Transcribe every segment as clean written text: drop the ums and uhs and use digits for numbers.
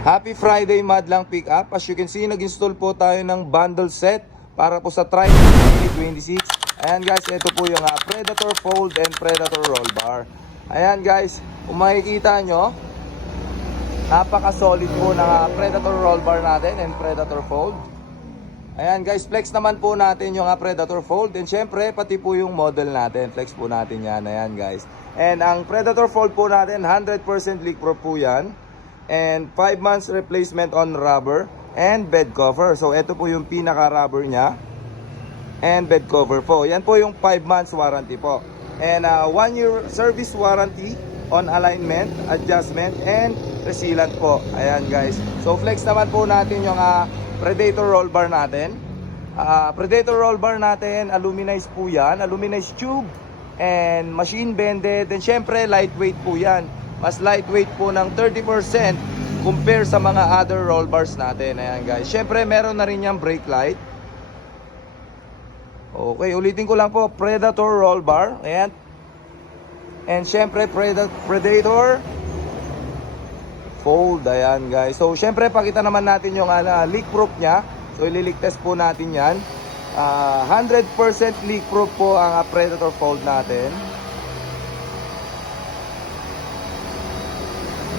Happy Friday Madlang Pickup. As you can see, nag-install po tayo ng bundle set para po sa Triumph 2026. Ayan guys, ito po yung Predator Fold and Predator Roll Bar. Ayan guys, kung makikita nyo, napaka-solid po ng Predator Roll Bar natin and Predator Fold. Ayan guys, flex naman po natin yung Predator Fold. And syempre, pati po yung model natin. Flex po natin yan. Ayan guys. And ang Predator Fold po natin, 100% leak proof po yan. And 5 months replacement on rubber and bed cover. So ito po yung pinaka-rubber nya and bed cover po. Yan po yung 5 months warranty po. And 1 year service warranty on alignment, adjustment, and resealant po. Ayan guys. So flex naman po natin yung Predator roll bar natin. Predator roll bar natin, aluminized po yan. Aluminized tube and machine bended. And syempre lightweight po yan. Mas lightweight po ng 30% compare sa mga other roll bars natin. Ayan guys. Syempre meron na rin yung brake light. Okay, ulitin ko lang po. Predator roll bar. Ayan. And syempre Predator Fold. Ayan guys. So syempre pakita naman natin yung leak proof nya. So ililik test po natin yan. 100% leak proof po ang Predator Fold natin.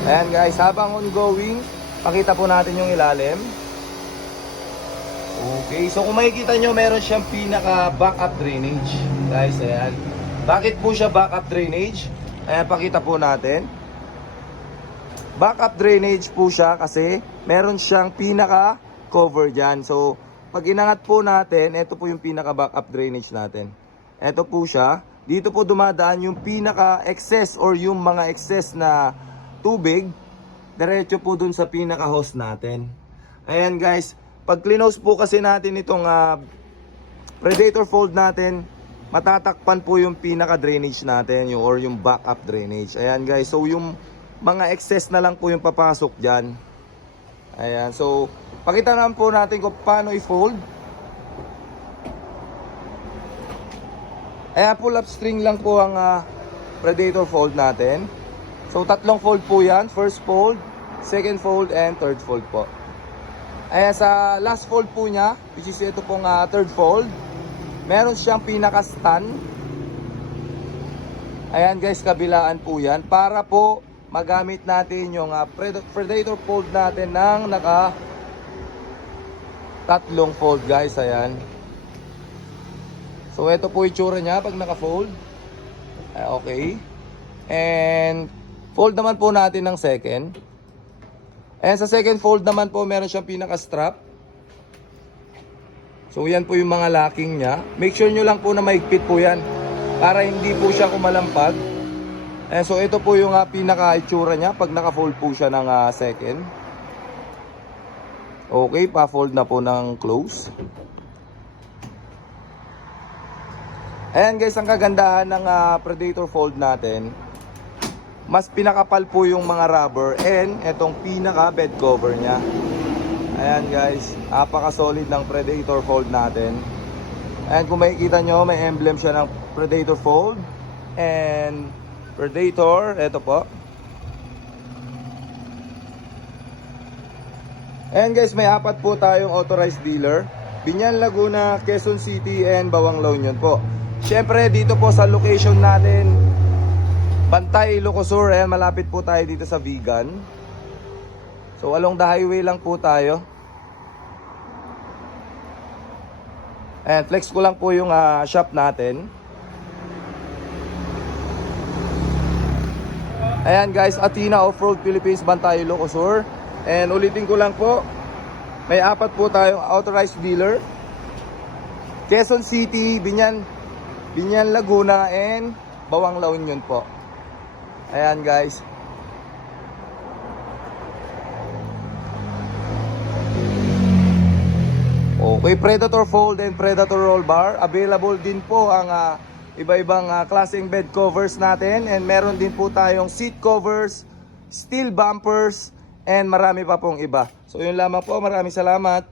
Ayan guys, habang ongoing, pakita po natin yung ilalim. Okay, so kung makikita nyo, meron siyang pinaka backup drainage. Guys, ayan. Bakit po siya backup drainage? Ayan, pakita po natin. Backup drainage po siya kasi meron siyang pinaka cover dyan. So, pag inangat po natin, ito po yung pinaka backup drainage natin. Ito po siya. Dito po dumadaan yung pinaka excess or yung mga excess na tubig, diretso po dun sa pinaka hose natin. Ayan guys, pag clinose po kasi natin itong Predator Fold natin, matatakpan po yung pinaka drainage natin, or yung backup drainage. Ayan guys, so yung mga excess na lang po yung papasok dyan. Ayan, so pakita naman po natin kung paano i-fold. Ayan, pull up string lang po ang Predator Fold natin. So tatlong fold po yan. First fold, second fold, and third fold po. Ayan, sa last fold po nya, which is ito pong third fold, meron siyang pinaka-stand. Ayan guys, kabilaan po yan. Para po magamit natin yung Predator Fold natin ng naka tatlong fold guys. Ayan. So ito po itsura nya pag naka-fold. Okay. And fold naman po natin ng second. And sa second fold naman po, meron siyang pinaka-strap. So yan po yung mga locking niya. Make sure nyo lang po na mahigpit po yan para hindi po siya kumalampag. And so ito po yung pinaka-itsura niya pag naka-fold po siya ng second. Okay, pa-fold na po ng close. Ayan guys, ang kagandahan ng Predator Fold natin, mas pinakapal po yung mga rubber and etong pinaka bed cover nya. Ayan guys, napaka-solid ng Predator Fold natin. Ayan, kung makikita nyo, may emblem siya ng Predator Fold and Predator. Ito po. Ayan guys, may apat po tayong authorized dealer. Binyan, Laguna, Quezon City, and Bawang La Union po. Syempre dito po sa location natin, Bantay, Ilocosur. Ayan, malapit po tayo dito sa Vegan. So along the highway lang po tayo. Ayan, flex ko lang po yung shop natin. Ayan guys, Athena Off-Road Philippines, Bantay, Ilocosur. And ulitin ko lang po, may apat po tayong authorized dealer. Quezon City, Binyan, Laguna, and Bawang La Union po. Ayan guys. Okay, Predator Fold and Predator Roll Bar. Available din po ang iba-ibang klaseng bed covers natin. And meron din po tayong seat covers, steel bumpers, and marami pa pong iba. So yun lamang po, maraming salamat.